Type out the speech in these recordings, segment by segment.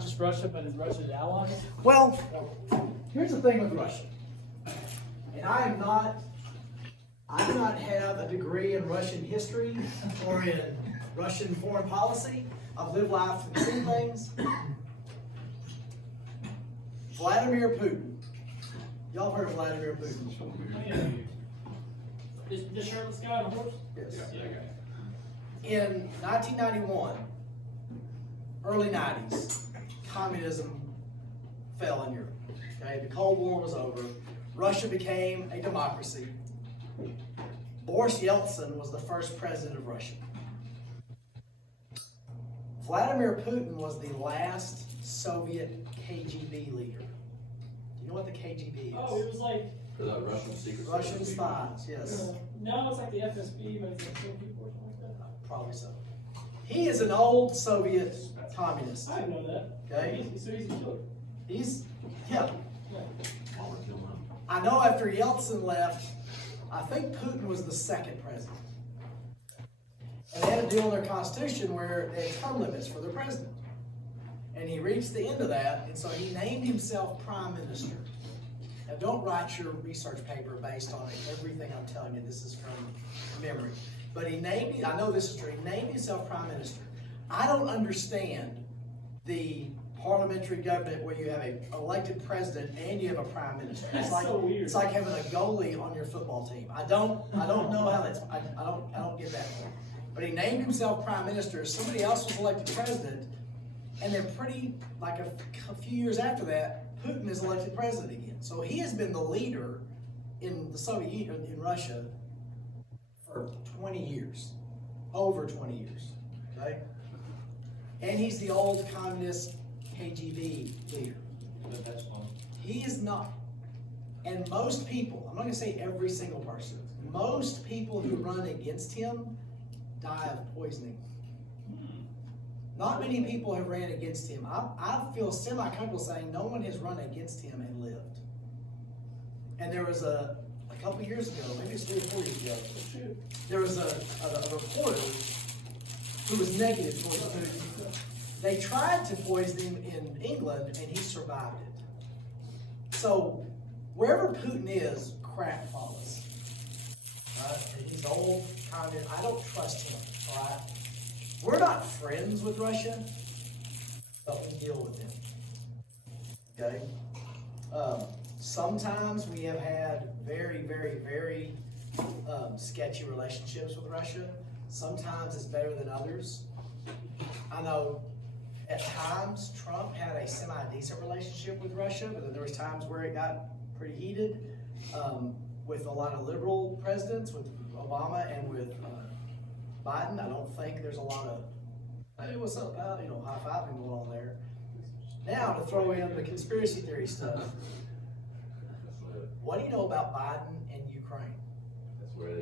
Just Russia, but is Russia the ally? Well, here's the thing with Russia. And I do not have a degree in Russian history or in Russian foreign policy. I've lived life and seen things. Vladimir Putin. Y'all heard of Vladimir Putin? The shirtless guy on a horse? Yes. Yeah. In 1991, early 90s, communism fell in Europe. Okay, the Cold War was over. Russia became a democracy. Boris Yeltsin was the first president of Russia. Vladimir Putin was the last Soviet KGB leader. Do you know what the KGB is? Oh, it was like For that Russian secret. Russian spies, yes. no, it's like the FSB, but it's like Soviet or something like that. Probably so. He is an old Soviet communist. I didn't know that. Okay. So he's a killer. Yeah. I know after Yeltsin left, I think Putin was the second president. And they had a deal in their constitution where they had term limits for their president. And he reached the end of that, and so he named himself prime minister. Now don't write your research paper based on everything I'm telling you. This is from memory. But he named, I know this is true, he named himself prime minister. I don't understand the parliamentary government where you have an elected president and you have a prime minister. That's so weird. It's like having a goalie on your football team. I don't know how that's, I don't get that. But he named himself prime minister. Somebody else was elected president, and they're pretty, like a few years after that, Putin is elected president again. So he has been the leader in the Soviet Union, in Russia, for 20 years, over 20 years, okay? And he's the old communist KGB leader. That's fun. He is not. And most people, I'm not gonna say every single person, most people who run against him die of poisoning. Not many people have ran against him. I feel semi-comfortable saying no one has run against him and lived. And there was a couple years ago, maybe it's 3 or 4 years ago, there was a reporter who was negative towards Putin. They tried to poison him in England and he survived it. So wherever Putin is, crap follows. And he's old, communist. I don't trust him, all right? We're not friends with Russia, but we deal with them. Okay? Sometimes we have had very, very, very sketchy relationships with Russia. Sometimes it's better than others. I know at times Trump had a semi-decent relationship with Russia, but then there was times where it got pretty heated with a lot of liberal presidents, with Obama and with Biden. I don't think there's a lot of, hey, what's up, pal? You know, high-fiving going on there. Now, to throw in the conspiracy theory stuff, what do you know about Biden and Ukraine? That's where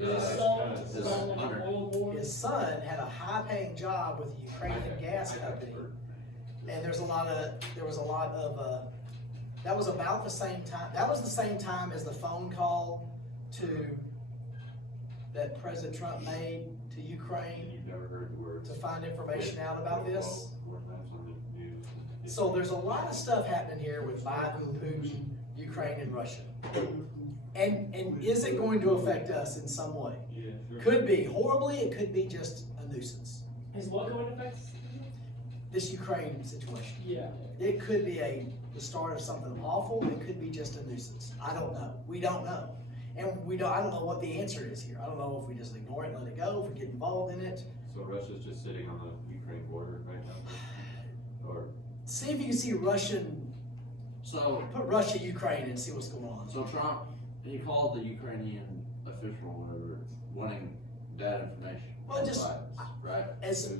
His son had a high-paying job with the Ukrainian gas company, and there was a lot of, that was about the same time, that was the same time as the phone call that President Trump made to Ukraine. You've never heard the word. To find information out about this. So there's a lot of stuff happening here with Biden, Putin, Ukraine, and Russia. And is it going to affect us in some way? Yeah, sure. Could be horribly, it could be just a nuisance. Is what going to affect? This Ukraine situation. Yeah. It could be the start of something awful, it could be just a nuisance. I don't know. We don't know. And I don't know what the answer is here. I don't know if we just ignore it, let it go, if we get involved in it. So Russia's just sitting on the Ukraine border right now? Or See if you can see Russian, So, put Russia, Ukraine, and see what's going on. so Trump, he called the Ukrainian official or whatever, wanting that information. Well, on just- Biden's, right? As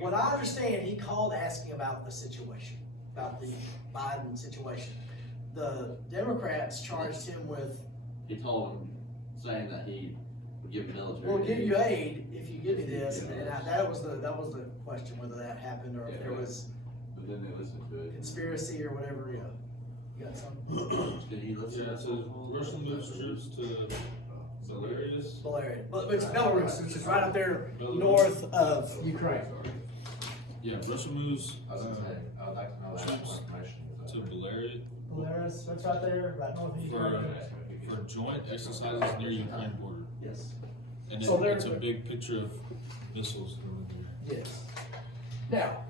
what I understand, he called asking about the situation, about the Biden situation. The Democrats charged him with, He told him, saying that he would give military. we'll give aid. you aid if you give me this, and that was the question, whether that happened or if there was But then they listened to it. conspiracy or whatever, yeah. You got something? Did he listen? Yeah, it says Russia moves troops to Belarus. Belarus, but it's Belarus, which is right up there north of Ukraine. Yeah, Russia moves. I was gonna say, I would like to know that. So it's right there, right north of Ukraine. For joint exercises near Ukraine border. Yes. And So it's a they're- big picture of missiles over there. Yes. Now,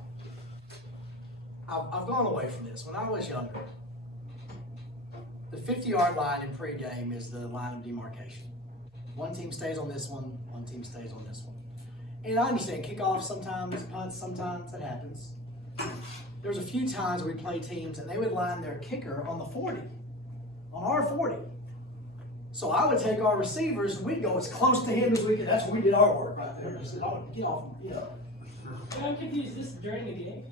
I've gone away from this. When I was younger, the 50-yard line in pregame is the line of demarcation. One team stays on this one team stays on this one. And I understand kickoffs sometimes, punts sometimes, that happens. There's a few times we play teams and they would line their kicker on the 40, on our 40. So I would take our receivers and we'd go as close to him as we could. That's when we did our work right there. Just, oh, get off him, you know. And I'm confused, this is during the game?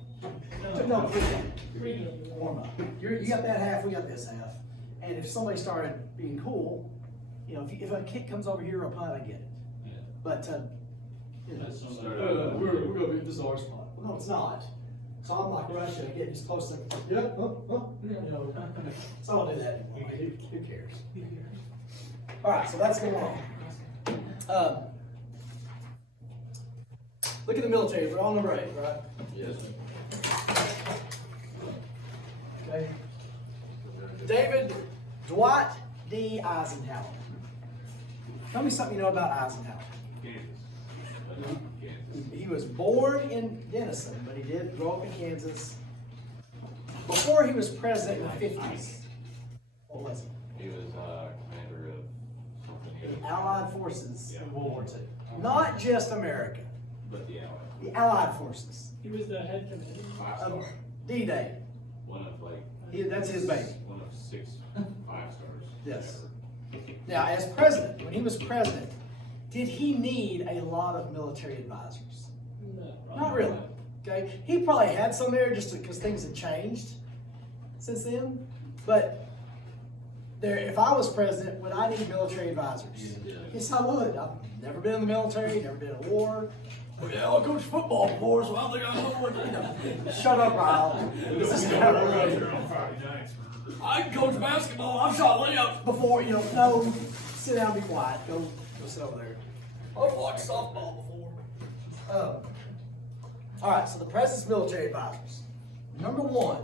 No, pregame. Pregame. Warm up. You got that half, we got this half. And if somebody started being cool, you know, if a kick comes over here or a punt, I get it. Yeah. But, you know, That's something- we're gonna be, this is our spot. Well, no, it's not. So I'm like Russia, getting as close to, you know, so I don't do that anymore. Who cares? All right, so that's going on. Look at the military, we're on number 8, right? Yes. Okay. David Dwight D. Eisenhower. Tell me something you know about Eisenhower. Kansas. Kansas. He was born in Denison, but he did grow up in Kansas. Before he was president in the 50s, what was he? He was, commander of something. The Allied forces Yeah. in World War II. Not just America, But the Allied. the Allied forces. He was the head commander. 5-star. D-Day. One of like. That's his baby. One of 6 5-stars. Yes. ever. Now, as president, when he was president, did he need a lot of military advisors? No. Not really. Okay, he probably had some there just because things had changed since then. But there, if I was president, would I need military advisors? Yeah. Yes, I would. I've never been in the military, never been in a war. Well, yeah, I coached football before, so I think I know what you know. Shut up, Kyle. This is kind of rude. I can coach basketball. I've shot layups before. You know, no. Sit down, be quiet. Go sit over there. I've watched softball before. All right. So the president's military advisors. Number 1,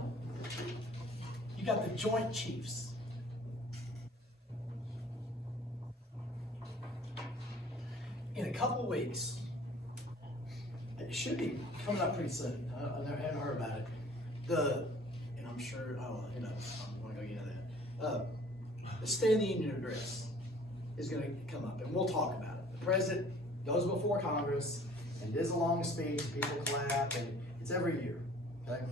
you got the Joint Chiefs. In a couple of weeks, it should be coming up pretty soon. I haven't heard about it. And I'm sure, you know, I'm going to go get into that. The State of the Union address is going to come up, and we'll talk about it. The president goes before Congress and does a long speech. People clap, and it's every year. Okay?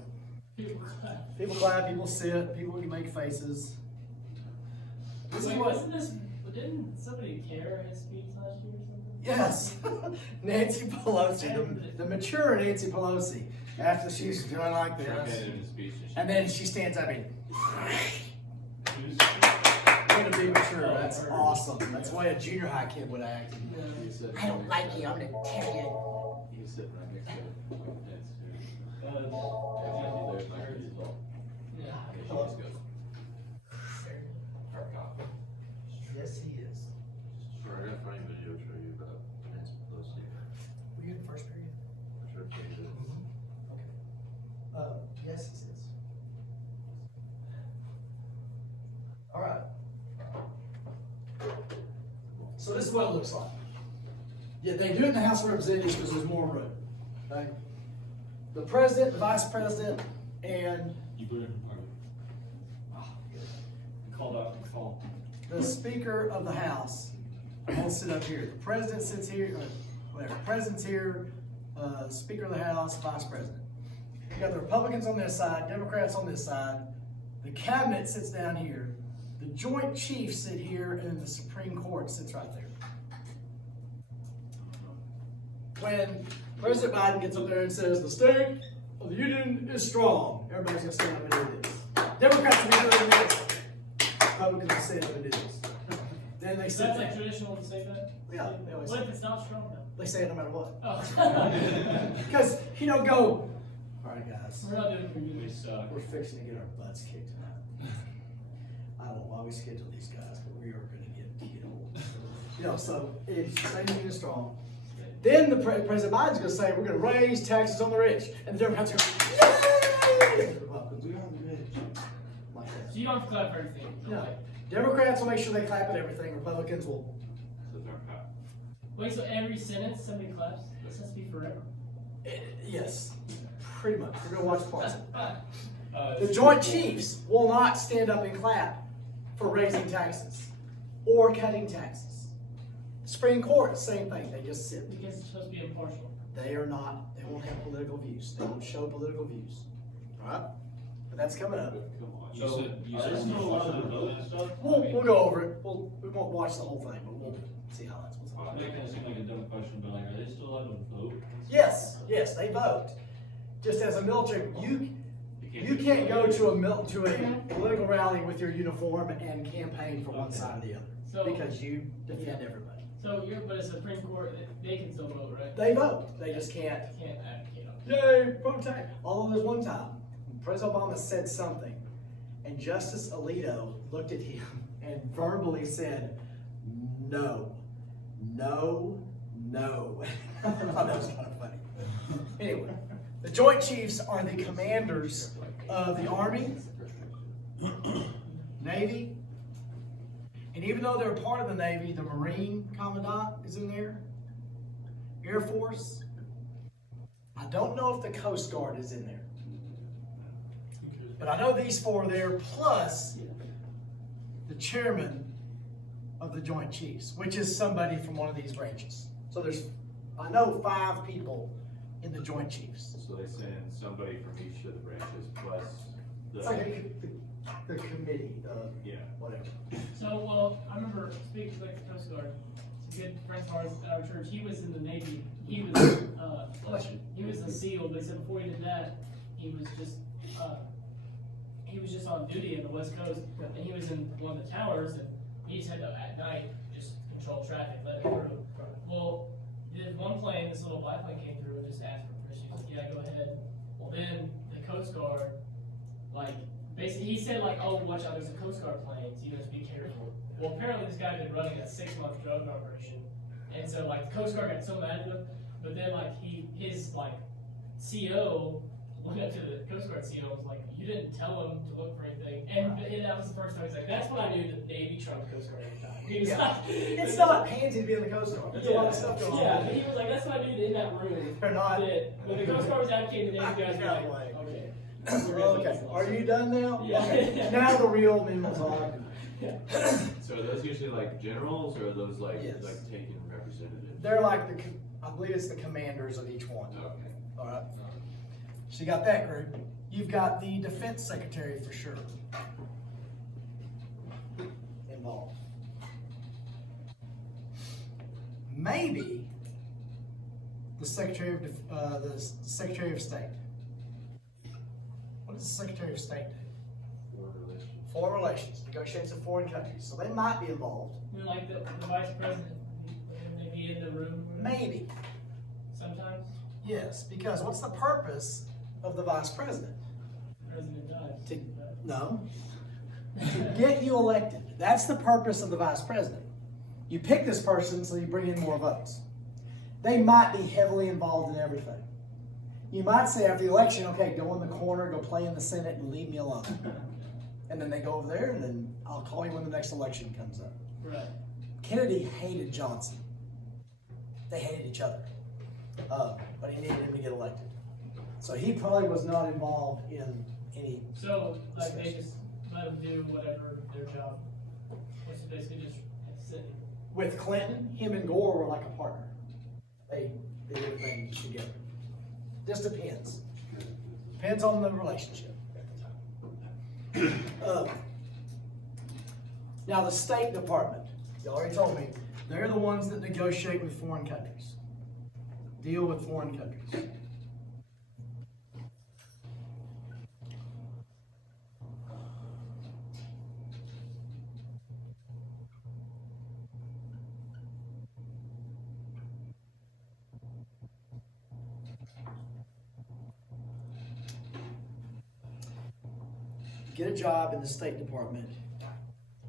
People clap, people sit, people can make faces. This is Wait, what. wasn't this, didn't somebody tear his speech last year or something? Yes, Nancy Pelosi, the mature Nancy Pelosi, after she's doing like Trump this, had it in his speech. and then she stands up and way to be mature. That's awesome. That's the way a junior high kid would act. He said- I don't like you. I'm gonna tear you. He was sitting right next to it. That's There's my result. Yeah. She just goes, "Our cop." Yes, he is. Sure, I got a funny video to show you about Nancy Pelosi. Were you in the first period? I'm sure she did. Okay. Yes, he is. All right. So this is what it looks like. Yeah, they do it in the House of Representatives because there's more room. Okay? The president, the vice president, and You put it in part Called up, call. the Speaker of the House will sit up here. The president sits here, or whatever. President's here, Speaker of the House, Vice President. You got the Republicans on this side, Democrats on this side. The cabinet sits down here. The Joint Chiefs sit here, and the Supreme Court sits right there. When President Biden gets up there and says, the state of the union is strong, everybody's gonna stand up and do this. Democrats will be doing this. Republicans will stand up and do this. Then they Is sit that like there. traditional to say that? Yeah, they always What say if it's not strong though? They say it no matter what. Oh. Because you don't go, all right, guys, We're not doing it for you. We suck. we're fixing to get our butts kicked tonight. I don't know why we scheduled these guys, but we are going to get killed. You know, so it's same thing is strong. Then the President Biden's going to say we're going to raise taxes on the rich, and the Democrats are going, yay! The Republicans, we are the rich. Like that. So you don't have to clap for everything. No. Okay. Democrats will make sure they clap at everything, Republicans will. So they're not. Wait, so every sentence somebody claps? This has to be forever. Yes, pretty much. We're gonna watch parts of it. Fine. The Joint Chiefs will not stand up and clap for raising taxes or cutting taxes. Supreme Court, same thing, they just sit. Because it's supposed to be impartial. They are not, they won't have political views. They won't show political views. Alright? But that's coming up. Come on. You said still allowed to vote and stuff? We'll go over it. We won't watch the whole thing, but we'll see how that's what's That kind of seemed like a dumb question, but like, are they still allowed to vote? Yes, they vote. Just as a military, you can't go to a political rally with your uniform and campaign for one side or the other. So- Because you defend everybody. So but a Supreme Court, they can still vote, right? They vote, they just can't, Can't advocate on it. yay, vote tax. Although there's one time, President Obama said something, and Justice Alito looked at him and verbally said, no, no, no. I thought that was kind of funny. Anyway, the Joint Chiefs are the commanders of the Army, Navy, and even though they're part of the Navy, the Marine Commandant is in there, Air Force. I don't know if the Coast Guard is in there. But I know these four are there, plus the chairman of the Joint Chiefs, which is somebody from one of these branches. So I know 5 people in the Joint Chiefs. So they send somebody from each of the branches plus It's like the, the committee, yeah. whatever. So, well, I remember speaking to like the Coast Guard. It's a good friend of ours at our church. He was in the Navy. He was a SEAL. They said before he did that, he was just on duty in the West Coast, and he was in one of the towers, and he just had to at night just control traffic, let it through. Well, this one plane, this little black plane came through and just asked for permission. He said, yeah, go ahead. Well, then the Coast Guard, like, basically, he said, like, oh, watch out, there's a Coast Guard plane, so you just be careful. Well, apparently this guy had been running a 6-month drug operation, and so, like, the Coast Guard got so mad at him, but then, like, his CO went up to the Coast Guard CO and was like, you didn't tell him to look for anything, and that was the first time he's like, that's when I knew that Navy trumped Coast Guard every time. He was like, It's not handy to be in the Coast Guard. There's a lot of stuff going on. Yeah, but he was like, that's what I knew that in that room. They're not. That when the Coast Guard was advocating, the Navy guys were That like, way. okay. Okay, are you done now? Yeah. Okay. Now the real men will talk. So are those usually like generals or are those like, Yes. like taken representatives? They're like I believe it's the commanders of each one. Okay. All right. So you got that group. You've got the defense secretary for sure involved. Maybe the Secretary of State. What does the Secretary of State do? Foreign relations, negotiations with foreign countries. So they might be involved. You're like the vice president, they be in the room Maybe. sometimes. Yes, because what's the purpose of the vice president? The president dies. No. To get you elected. That's the purpose of the vice president. You pick this person so you bring in more votes. They might be heavily involved in everything. You might say after the election, okay, go in the corner, go play in the Senate and leave me alone. And then they go over there and then I'll call you when the next election comes up. Right. Kennedy hated Johnson. They hated each other. But he needed him to get elected. So he probably was not involved in any. So, like, they just let them do whatever their job, which is basically just sit. With Clinton, him and Gore were like a partner. They did everything together. Just depends. Depends on the relationship at the time. Now the State Department, you already told me, they're the ones that negotiate with foreign countries. Deal with foreign countries. Get a job in the State Department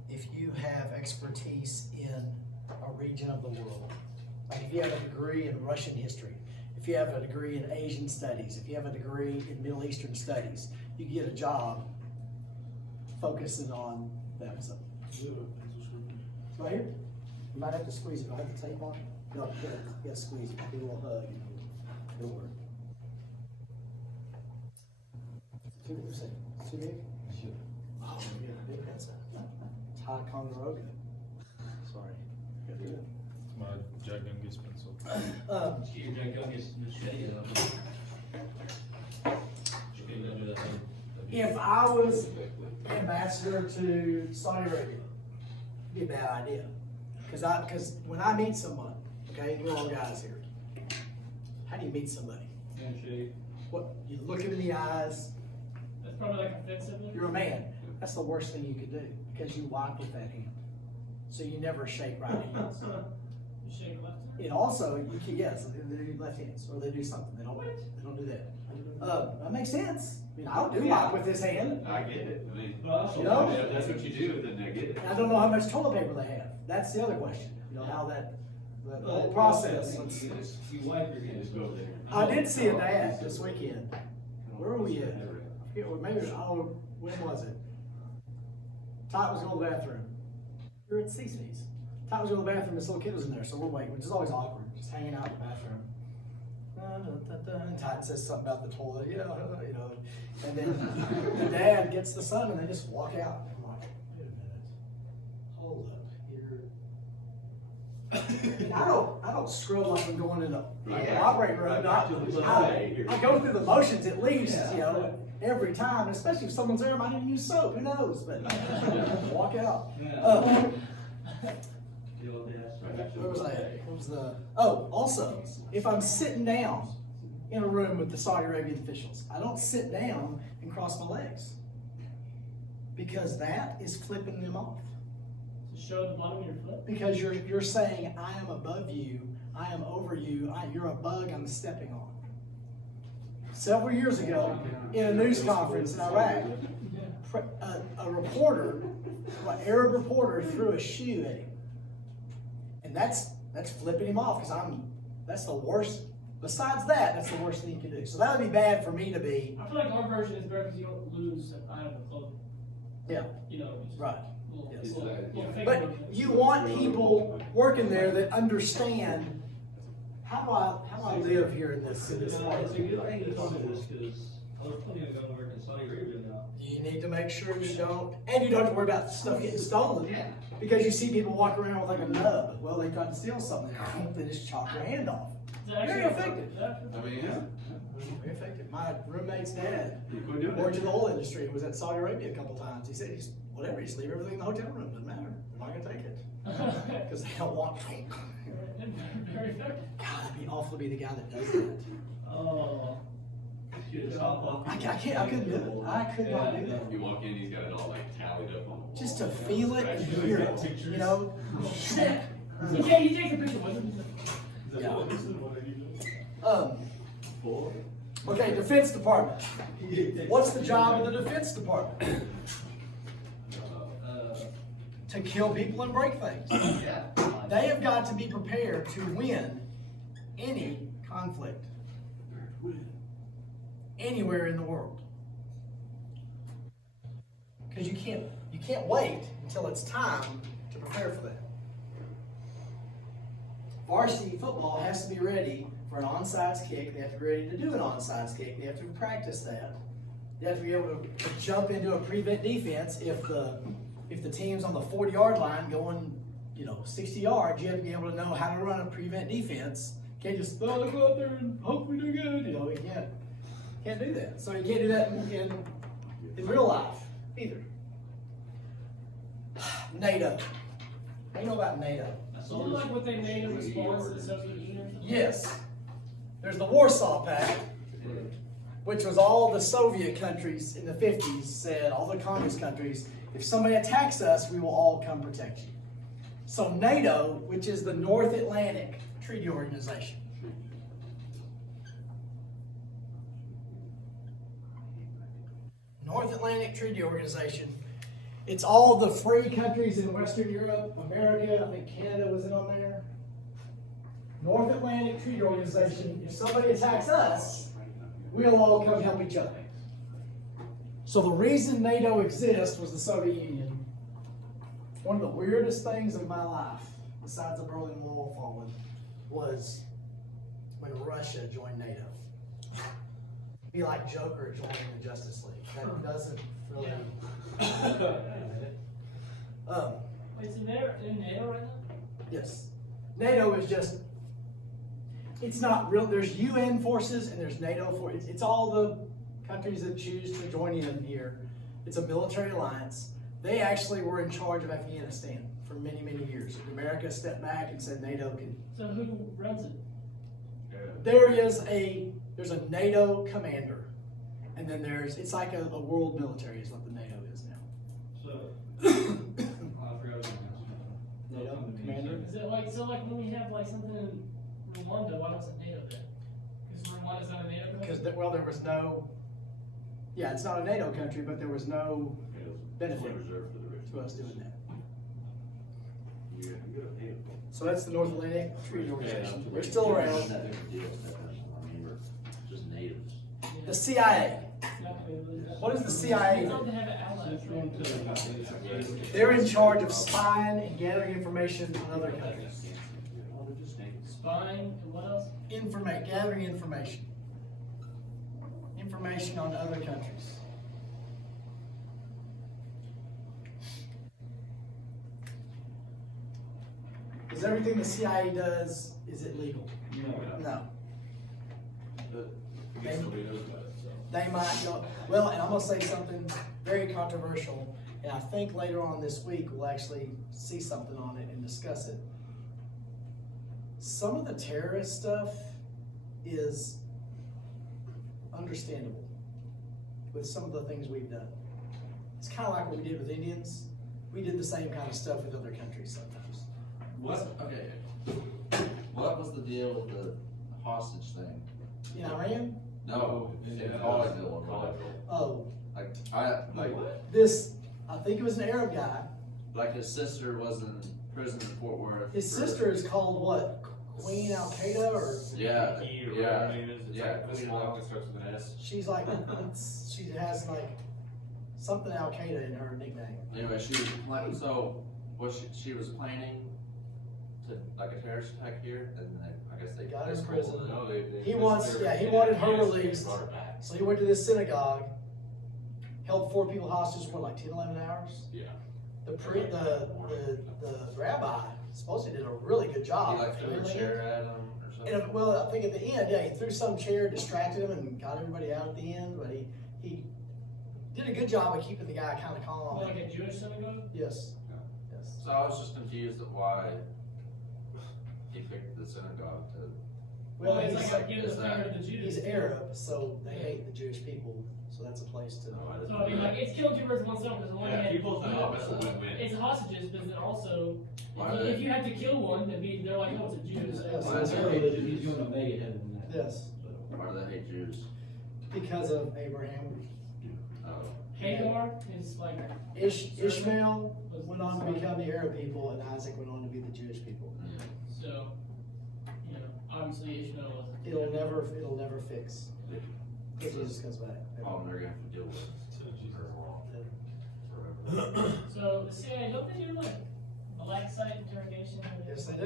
if you have expertise in a region of the world. Like if you have a degree in Russian history, if you have a degree in Asian studies, if you have a degree in Middle Eastern studies, you get a job focusing on them, so. Right here? You might have to squeeze it, do I have to tape on? No, yeah, squeeze it, do a little hug, and it'll work. Too big? Oh, yeah, big pencil. Ticonderoga. Sorry. Gotta do it. It's my Jack Youngest pencil. If I was ambassador to Saudi Arabia, it'd be a bad idea. Cause when I meet someone, okay, we're all guys here. How do you meet somebody? What, you look him in the eyes, That's probably like offensive. you're a man. That's the worst thing you could do, because you wipe with that hand. So you never shake right hands. You shake left. It also, you can, yes, they do left hands, or they do something, they don't do that. That makes sense. I mean, I don't do wipe with this hand. I get it, I mean, You know? if that's what you do, then I get it. I don't know how much toilet paper they have. That's the other question, you know, how that, the whole process. You wipe your hands. Just go over there. I did see a dad this weekend. Where were we at? I forget, or maybe, I don't know, when was it? Todd was going to the bathroom. We were at Cece's. Todd was going to the bathroom, this little kid was in there, so we're waiting, which is always awkward, just hanging out in the bathroom. And Todd says something about the toilet, you know, and then the dad gets the son and they just walk out. I'm like, wait a minute, hold up here. I don't scrub like I'm going in the operating room. I go through the motions at least, you know, every time, especially if someone's there, I might even use soap, who knows, but walk out. Where was I at? What was the, also, if I'm sitting down in a room with the Saudi Arabian officials, I don't sit down and cross my legs. Because that is flipping them off. To show the bottom of your foot. Because you're saying, I am above you, I am over you, you're a bug I'm stepping on. Several years ago, in a news conference in Iraq, a reporter, an Arab reporter, threw a shoe at him. And that's flipping him off, because that's the worst. Besides that, that's the worst thing you can do. So that would be bad for me to be. I feel like our version is better because you don't lose an item of clothing. Yeah. You know, just Right. little fake But movement. you want people working there that understand, how do I live here in this? It's a good thing to talk about this, because there's plenty of gun work in Saudi Arabia now. You need to make sure you don't, and you don't have to worry about stuff getting stolen. Because you see people walk around with like a nub. Well, they tried to steal something. They just chop your hand off. Is that Very actually- effective. is that- I mean, yeah. Very effective. My roommate's dad You quit doing worked it. in the oil industry. He was at Saudi Arabia a couple times. He said, whatever, just leave everything in the hotel room. Doesn't matter. They're not gonna take it. Because they don't want. Very effective. God, I'd be awful to be the guy that does that. Oh. I couldn't do it. I could not do that. You walk in, he's got it all like tallied up on the wall. Just to feel it and hear it, you know? You take a picture with him. Okay, Defense Department. What's the job of the Defense Department? To kill people and break things. They have got to be prepared to win any conflict anywhere in the world. Because you can't wait until it's time to prepare for that. Varsity football has to be ready for an onside kick. They have to be ready to do an onside kick. They have to practice that. They have to be able to jump into a prevent defense if the team's on the 40-yard line going, 60 yards. You have to be able to know how to run a prevent defense. You can't just go out there and hope we do good. You can't do that. So you can't do that in real life either. NATO. What do you know about NATO? So like what they made in response to the Soviet Union or something? Yes. There's the Warsaw Pact, which was all the Soviet countries in the 50s said, all the communist countries, if somebody attacks us, we will all come protect you. So NATO, which is the North Atlantic Treaty Organization. North Atlantic Treaty Organization. It's all the free countries in Western Europe, America, I think Canada was in on there. North Atlantic Treaty Organization, if somebody attacks us, we'll all come help each other. So the reason NATO exists was the Soviet Union. One of the weirdest things of my life, besides the Berlin Wall falling, was when Russia joined NATO. Be like Joker joining the Justice League. That doesn't really. Wait, so they're in NATO right now? Yes. NATO is just, it's not real, there's UN forces and there's NATO forces. It's all the countries that choose to join in here. It's a military alliance. They actually were in charge of Afghanistan for many, many years. America stepped back and said NATO can. So who runs it? There's a NATO commander. And then it's like a world military is what the NATO is now. So, I forgot. NATO commander? Is it like, so like when we have like something in Rwanda, why wasn't NATO there? Because Rwanda's not a NATO country? Because, there was no, yeah, it's not a NATO country, but there was no benefit Reserved for the rich. to us doing that. You gotta pay it. So that's the North Atlantic Treaty Organization. They're still around. Just natives. The CIA. What is the CIA? It's not to have an ally. They're in charge of spying and gathering information on other countries. Spine, and what else? Gathering information. Information on other countries. Is everything the CIA does, is it legal? No. They might go, well, and I'm gonna say something very controversial, and I think later on this week we'll actually see something on it and discuss it. Some of the terrorist stuff is understandable with some of the things we've done. It's kind of like what we did with Indians. We did the same kind of stuff with other countries sometimes. What was the deal with the hostage thing? In Iran? No, in Collegeville or whatever. Oh, I think it was an Arab guy. like his sister was in prison in Fort Worth. His for- sister is called what? Queen Al Qaeda, or Yeah, Key or yeah, whatever her name is. It's yeah, like this Queen block Al- that starts with an S. she's like, she has like something Al Qaeda in her nickname. Anyway, she was planning, so, she was planning to, like a terrorist attack here, and I guess they. Got her in they prison. pulled it. No, they He missed wants, their- yeah, he wanted her Yes, they released. brought her back. So he went to this synagogue, held 4 people hostage for like 10, 11 hours. Yeah. The rabbi supposedly did a really good job. He like threw a handling it. chair at him or something. And, well, I think at the end, yeah, he threw some chair, distracted him, and got everybody out at the end. But he did a good job of keeping the guy kind of calm. Like a Jewish synagogue? Yes. Yes. So I was just confused at why he picked the synagogue to. Well, it's he's, like a give is the finger that- to the Jews. he's Arab, so they hate the Jewish people. So that's a place to. No, I didn't. So I mean, like, it's killing two birds with one stone, because on one Yeah, hand, people think, oh, that's a win-win. it's hostages, but then also, Why if, are if they- you have to kill one, then they're like, oh, it's a Jew. So Yes. Why is So he's gonna make it heaven than that. Yes, Why do they hate Jews? because of Abraham. Oh, Hagar is like, Ishmael went on to become the Arab people, and Isaac went on to be the Jewish people. so, you know, obviously Ishmael was. It'll never fix. Because Jesus comes back. problem they're gonna have to deal with. So the CIA, don't they do like black site interrogation? Yes, they do.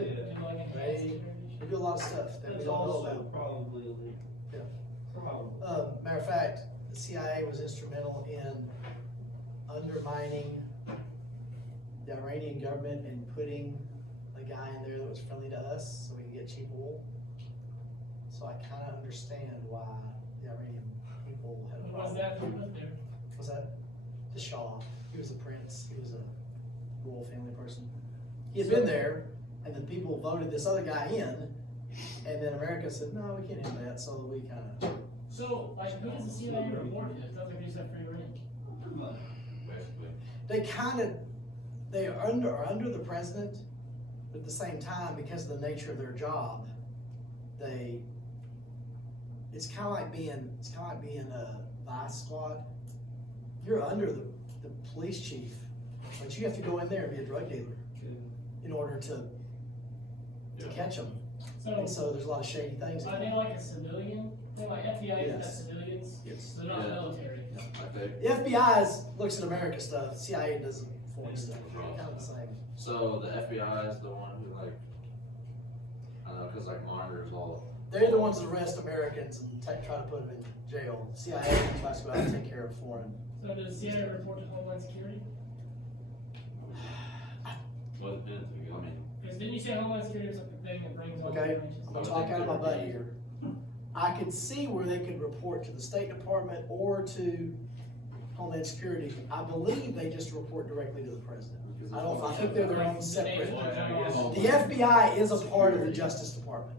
Like enhanced They interrogation? do a lot of stuff that we That's don't know also about. probably illegal. Yeah. Probably. Matter of fact, the CIA was instrumental in undermining the Iranian government and putting a guy in there that was friendly to us so we could get cheap oil. So I kind of understand why the Iranian people had a What problem. was that who put there? Was that the Shah? He was a prince. He was a royal family person. He had been there, and the people voted this other guy in, and then America said, "No, we can't have that." So we kind of. So, like, who does the CIA report to? It sounds like they just have free reign. Basically. They are under the president, but at the same time, because of the nature of their job, it's kind of like being a vice squad. You're under the police chief, but you have to go in there and be a drug dealer in order to catch them. And so there's a lot of shady things. Are they like a civilian? They're like FBI, Yes. that's civilians? Yes. They're not Yeah. military. Like they, The FBI looks at America stuff, CIA does foreign stuff, kind of the same. so the FBI is the one who like, cause like monitors all. They're the ones that arrest Americans and try to put them in jail. CIA tries to go out and take care of foreign. So does CIA report to Homeland Security? Well, it depends, I mean, Because didn't you say Homeland Security was like the thing that brings all the Okay, information? I'm gonna talk out of my butt here. I could see where they could report to the State Department or to Homeland Security. I believe they just report directly to the president. I think they're their own separate. The FBI is a part of the Justice Department.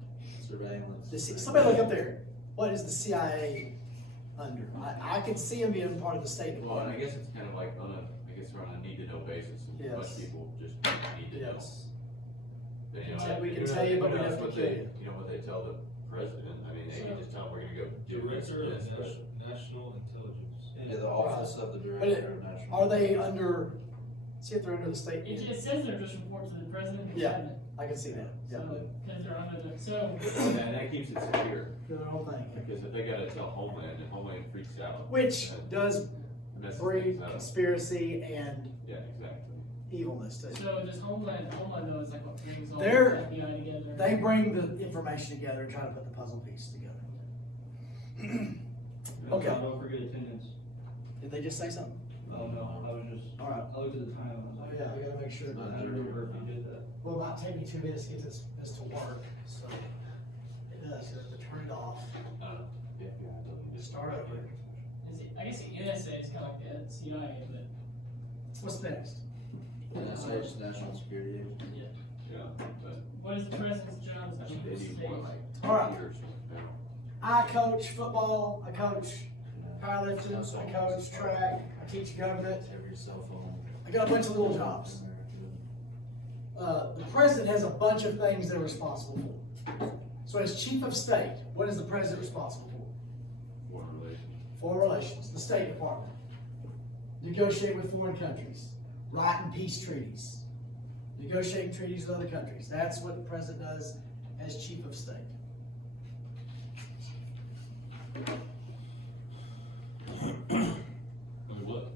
Surveillance. Somebody look up there. What is the CIA under? I could see them being part of the State well, and I Department. guess it's kind of like on a, I guess we're on a need to know basis, and most Yes. people just need to know. Yes. They, you know, So we can they- tell you, but who we knows have to what kill they- you. You know, what they tell the president, I mean, they can just tell them, we're gonna go do this, Director of this, but. National Intelligence. Yeah, the Office of the But Director of National. Are they under, see if they're under the state? It says they're just report to the president and Yeah. cabinet. I can see that. Yeah. So, because they're under the, so, And that keeps it secure, They're their own thing. because if they gotta tell Homeland, and Homeland freaks out. Which that does messes breed things up. conspiracy and Yeah, exactly. evilness too. so does Homeland knows like what brings all the They're- FBI together? They bring the information together and try to put the puzzle pieces together. Okay. Don't forget attendance. Did they just say something? Oh, no, I was just, All right. I looked at the time, and I was like, Yeah, we gotta make sure I that. don't remember if you did that. Will about take me 2 minutes to get this to work, so it does, you have to turn it off. Yeah, they'll just Start over. I guess the NSA is kind of like the CIA, but What's next? NSA is National Security Agency. Yeah, but what is the president's job as I chief think they of need state? more like All right. 2 years now. I coach football, I coach powerlifting, I coach track, I teach government, Every cell phone. I got a bunch of little jobs. The president has a bunch of things they're responsible for. So as chief of state, what is the president responsible for? Foreign relations. Foreign relations, the State Department. Negotiate with foreign countries, writing peace treaties, negotiating treaties with other countries. That's what the president does as chief of state. What?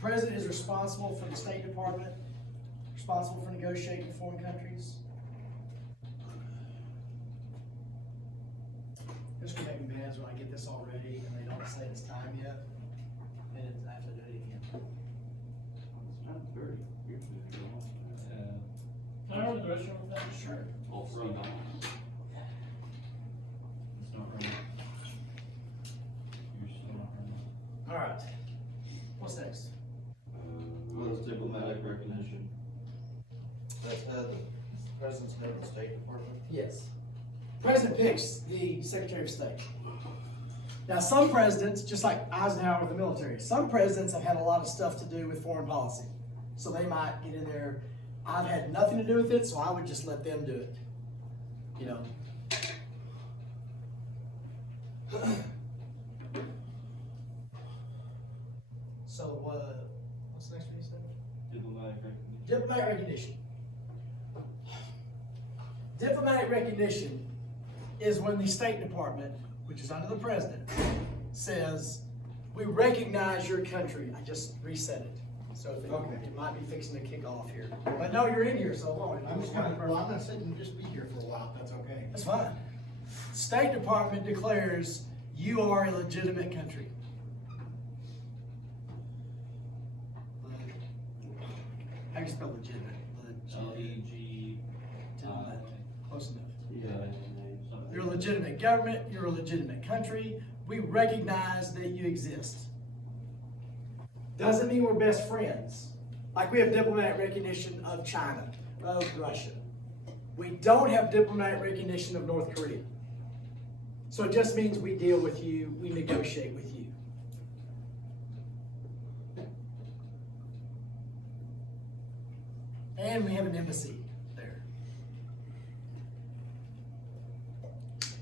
President is responsible for the State Department, responsible for negotiating with foreign countries. This could make me mad when I get this all ready and they don't say it's time yet. And I have to do it again. It's not very, usually they don't want that. Can I run to the restroom with that? Sure. All three now. It's not right. You're still not right. All right. What's next? What is diplomatic recognition? That's head, the president's head of the State Department? Yes. President picks the Secretary of State. Now, some presidents, just like Eisenhower with the military, some presidents have had a lot of stuff to do with foreign policy. So they might get in there. I've had nothing to do with it, so I would just let them do it. You know. So, what's the next one you said? Diplomatic recognition. Diplomatic recognition. Diplomatic recognition is when the State Department, which is under the president, says, we recognize your country. I just reset it. So if it might be fixing to kick off here. But no, you're in here, so long. I'm just gonna, well, I'm gonna sit and just be here for a while, if that's okay. That's fine. State Department declares you are a legitimate country. How do you spell legitimate? LEG. Legitimate. Close enough. Yeah. You're a legitimate government, you're a legitimate country, we recognize that you exist. Doesn't mean we're best friends. Like we have diplomatic recognition of China, of Russia. We don't have diplomatic recognition of North Korea. So it just means we deal with you, we negotiate with you. And we have an embassy there.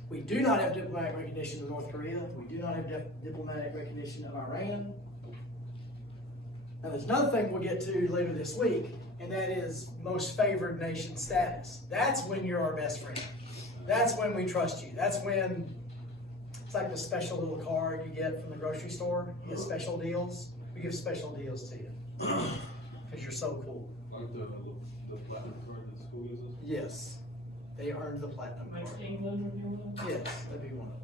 We do not have diplomatic recognition of North Korea. We do not have diplomatic recognition of Iran. Now, there's another thing we'll get to later this week, and that is most favored nation status. That's when you're our best friend. That's when we trust you. That's when It's like the special little card you get from the grocery store, you get special deals, we give special deals to you. Cause you're so cool. Like the platinum card that school gives us? Yes, they earned the platinum Like card. England would be one of them? Yes, that'd be one of them.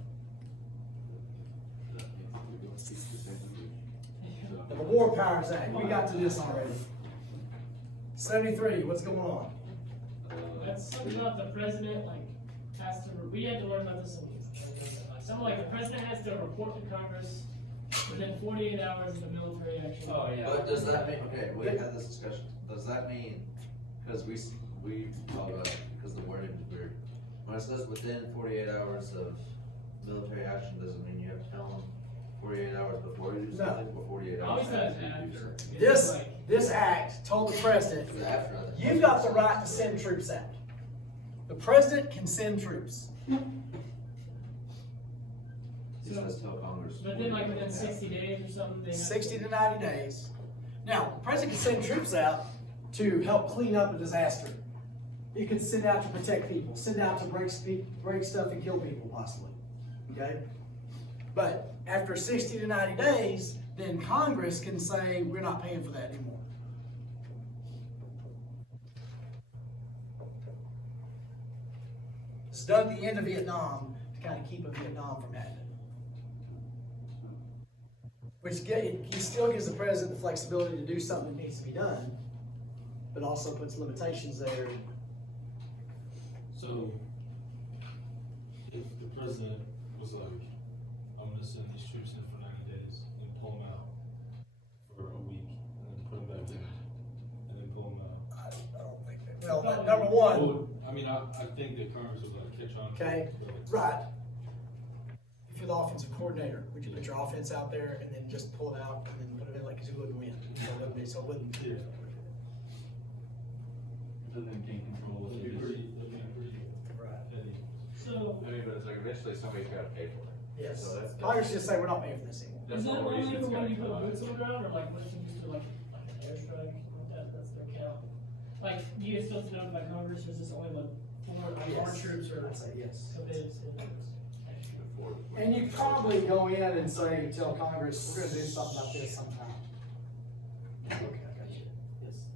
And the War Powers Act, we got to this already. 73, what's going on? That's something about the president, like, has to, we had to learn about this in, something like the president has to report to Congress within 48 hours of the military action. Oh, yeah. But does that mean, okay, we had this discussion, does that mean, cause we thought about it, because the wording is weird. When it says within 48 hours of military action, does it mean you have to tell them 48 hours before you do No. something, or 48 I hours always thought after it you was do after. something? It's like- This act told the president, Is it after that? you've got the right to send troops out. The president can send troops. He says tell Congress. But then like within 60 days or something, they have to. 60 to 90 days. Now, the president can send troops out to help clean up a disaster. He could send out to protect people, send out to break stuff and kill people possibly, okay? But after 60 to 90 days, then Congress can say, we're not paying for that anymore. It's done at the end of Vietnam to kind of keep a Vietnam from happening. Which he still gives the president the flexibility to do something that needs to be done, but also puts limitations there. So, if the president was like, I'm gonna send these troops in for 90 days, and pull them out for a week, and then put them back in, and then pull them out. I don't think that. Well, number one, Well, I mean, I think that Congress would like catch on. to okay, it, but- right. If you're the offensive coordinator, would you put your offense out there and then just pull it out and then put it in like, cause you wouldn't win. So it wouldn't. Yeah. So then can't control what It'd they be do. pretty, it'd be pretty Right. heady. So, I mean, but it's like eventually somebody's gotta pay for it. Yes. So that's- Congress just say, we're not paying for this anymore. is that the only reason it's for when gotta you put come out. boots on the ground, or like what if you just do like an airstrike, or something like that, that's their count? Like, do you still have to notify Congress, or is this only like our troops or I'd say yes. committed to? And you probably go in and say, tell Congress, we're gonna do something about this sometime. Okay, I got you. Yes.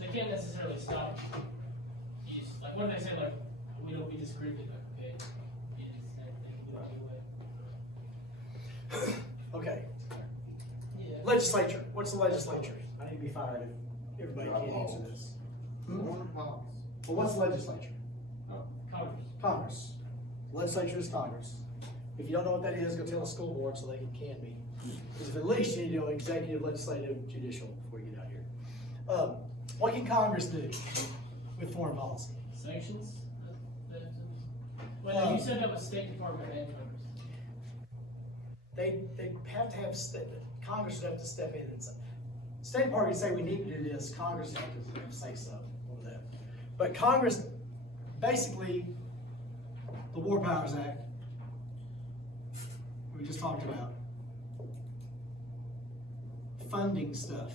They can't necessarily stop. You just, like, what do they say, like, we disagree with it, like, okay, you just, they can do it anyway. Okay, Yeah. legislature, what's the legislature? I need to be fired if everybody can't answer this. Well, what's the legislature? Congress. Congress. Legislature is Congress. If you don't know what that is, go tell the school board so they can me. Because at least you need to know executive, legislative, judicial before you get out here. What can Congress do with foreign policy? Sanctions? Well, you said that was State Department and Congress. They have to have, Congress would have to step in and say, State Department say we need to do this, Congress would have to say so over that. But Congress, basically, the War Powers Act, we just talked about, funding stuff.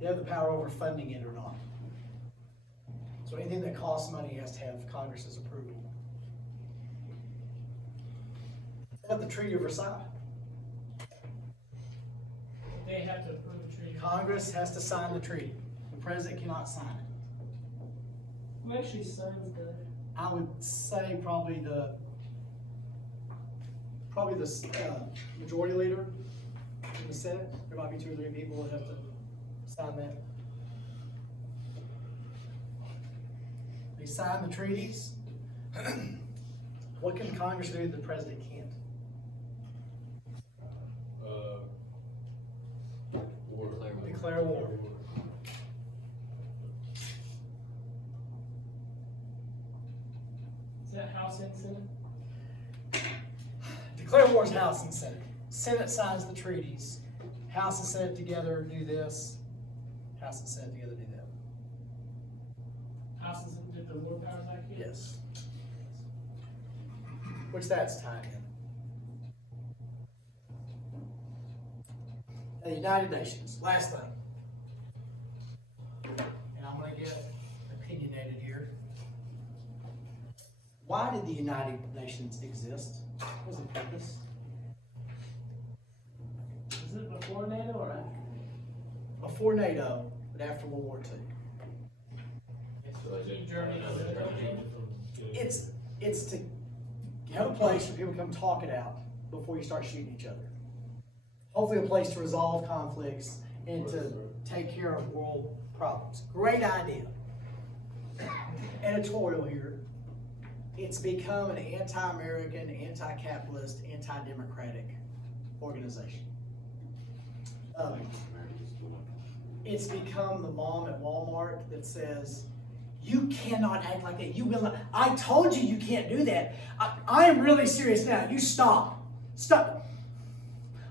You have the power over funding it or not. So anything that costs money has to have Congress's approval. What about the Treaty of Versailles? They have to approve the treaty. Congress has to sign the treaty. The president cannot sign it. Who actually signs the? I would say probably the majority leader in the Senate. There might be 2 or 3 people that have to sign that. They sign the treaties. What can Congress do that the president can't? War. Declare war. Is that House and Senate? Declare war is House and Senate. Senate signs the treaties. House and Senate together do this. House and Senate together do that. House and did the War Powers Act? yet? Yes. Which that's tied in. The United Nations, last thing. And I'm gonna get opinionated here. Why did the United Nations exist? what was the purpose? Is it before NATO or after? Before NATO, but after World War II. Keep Germany out of the NATO? It's to have a place where people come talk it out before you start shooting each other. Hopefully a place to resolve conflicts and to take care of world problems. Great idea. Editorial here. It's become an anti-American, anti-capitalist, anti-democratic organization. It's become the mom at Walmart that says, you cannot act like that. You will not. I told you you can't do that. I am really serious now. You stop. Stop.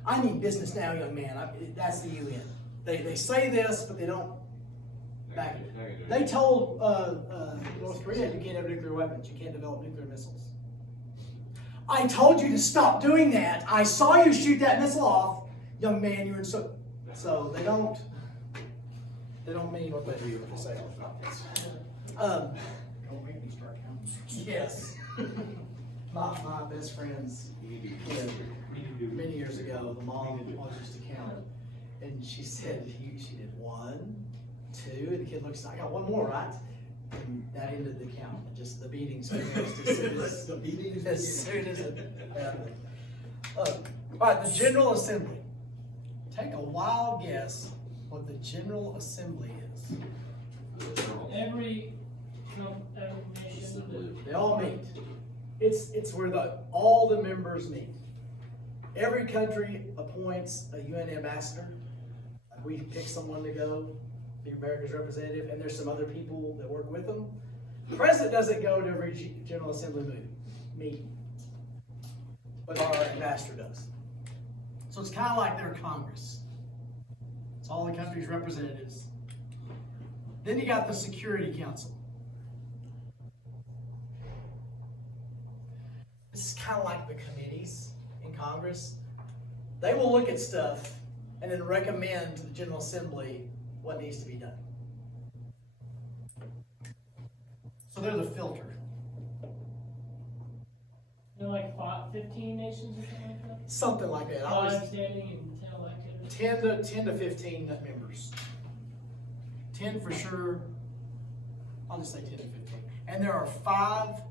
I need business now, young man. That's the UN. They say this, but they don't back it. They told North Korea you can't have nuclear weapons. You can't develop nuclear missiles. I told you to stop doing that. I saw you shoot that missile off, young man. You're in so they don't mean what they say. Don't make me start counting. Yes. My best friend's kid, many years ago, the mom always used to count, and she said she did 1, 2, and the kid looks, I got one more, right? And that ended the count. Just the beatings commenced as soon as The beatings as soon as it happened. All right, the General Assembly. Take a wild guess what the General Assembly is. Every nation. They all meet. It's where all the members meet. Every country appoints a UN ambassador. Like we pick someone to go be America's representative, and there's some other people that work with them. The president doesn't go to every General Assembly meeting, but our ambassador does. So it's kind of like their Congress. It's all the country's representatives. Then you got the Security Council. This is kind of like the committees in Congress. They will look at stuff and then recommend to the General Assembly what needs to be done. So they're the filter. They're like 15 nations or something like that? Something like that. I 5 always, standing and 10 elected. 10 to 15 members. 10 for sure. I'll just say 10 to 15. And there are 5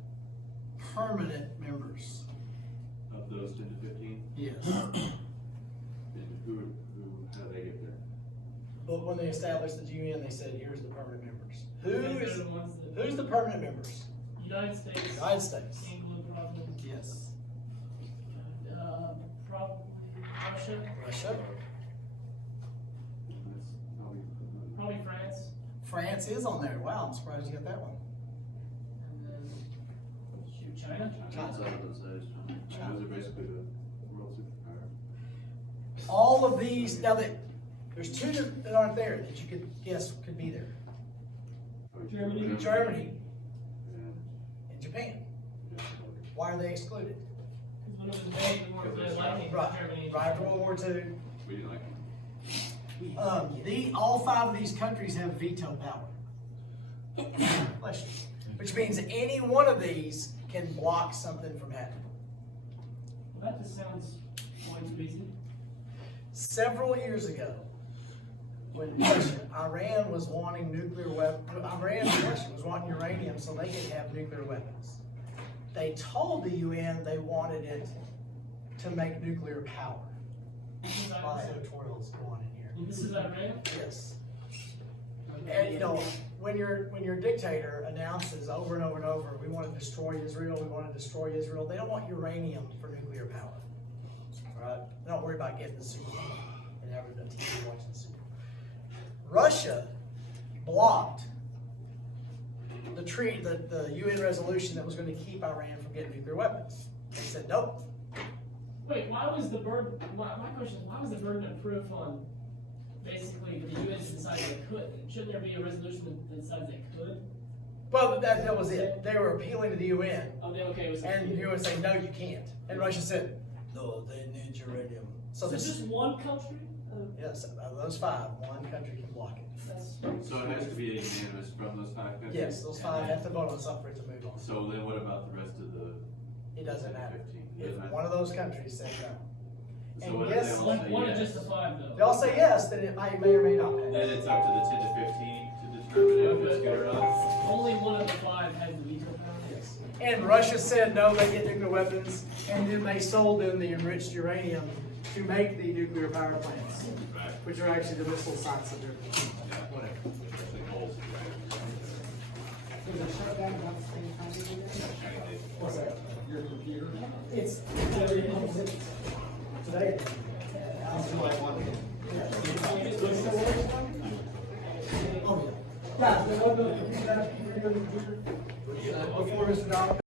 permanent members. Of those 10 to 15, Yes. and how they get there? But when they established the UN, they said, here's the permanent members. Because they're the ones that- Who's the permanent members? United States. United States. England, probably. Yes. Probably Russia. Russia. That's Probably France. France is on there. Wow, I'm surprised you got that one. And then, shoot, China. China's out of those days. China. Those are basically the world superpower. All of these, now there's 2 that aren't there that you could guess could be there. Germany. Germany And and Japan. Why are they excluded? Because when it was made, we weren't really liking Germany. Right after World War II. we didn't like All 5 of these countries have veto power. Bless you. Which means any one of these can block something from happening. Well, that just sounds way too easy. Several years ago, when Iran was wanting nuclear weapons, Iran and Russia was wanting uranium so they could have nuclear weapons. They told the UN they wanted it to make nuclear power. This is A lot of Iran. editorials going on in here. This is Iran. Yes. And you know, when your dictator announces over and over and over, we want to destroy Israel, we want to destroy Israel, they don't want uranium for nuclear power. Right? They don't worry about getting the Super Bowl and having the TV watching the Super Bowl. Russia blocked the UN resolution that was going to keep Iran from getting nuclear weapons. They said nope. Wait, why was the burden? My question is, why was the burden of proof on basically the UN decided they couldn't? Shouldn't there be a resolution that decides they could? Well, that was it. They were appealing to the UN. Oh, they okay with And the UN saying, no, you can't. And Russia said, no, they need uranium. So just one country? Yes, of those 5, one country can block it. That's So it has to be unanimous from those 5 countries? Yes, those 5 have to vote on something for it to move on. So then what about the rest of the? It doesn't matter. 15? if one of those countries said no. So And what if guess- they all One, say one of yes? just the five though. They all say yes, then it may or may not Then pass. it's up to the 10 to 15 to determine if it's good or not. Only one of the five has the veto power. Yes. And Russia said no, they get nuclear weapons, and then they sold them the enriched uranium to make the nuclear power plants, Right. which are actually the missile sites of their, whatever. The goals. Was it shut down about the same time you did it? What's that? Your computer? It's, today. Something like one. Oh, yeah. Yeah, the one, before Mr. Donald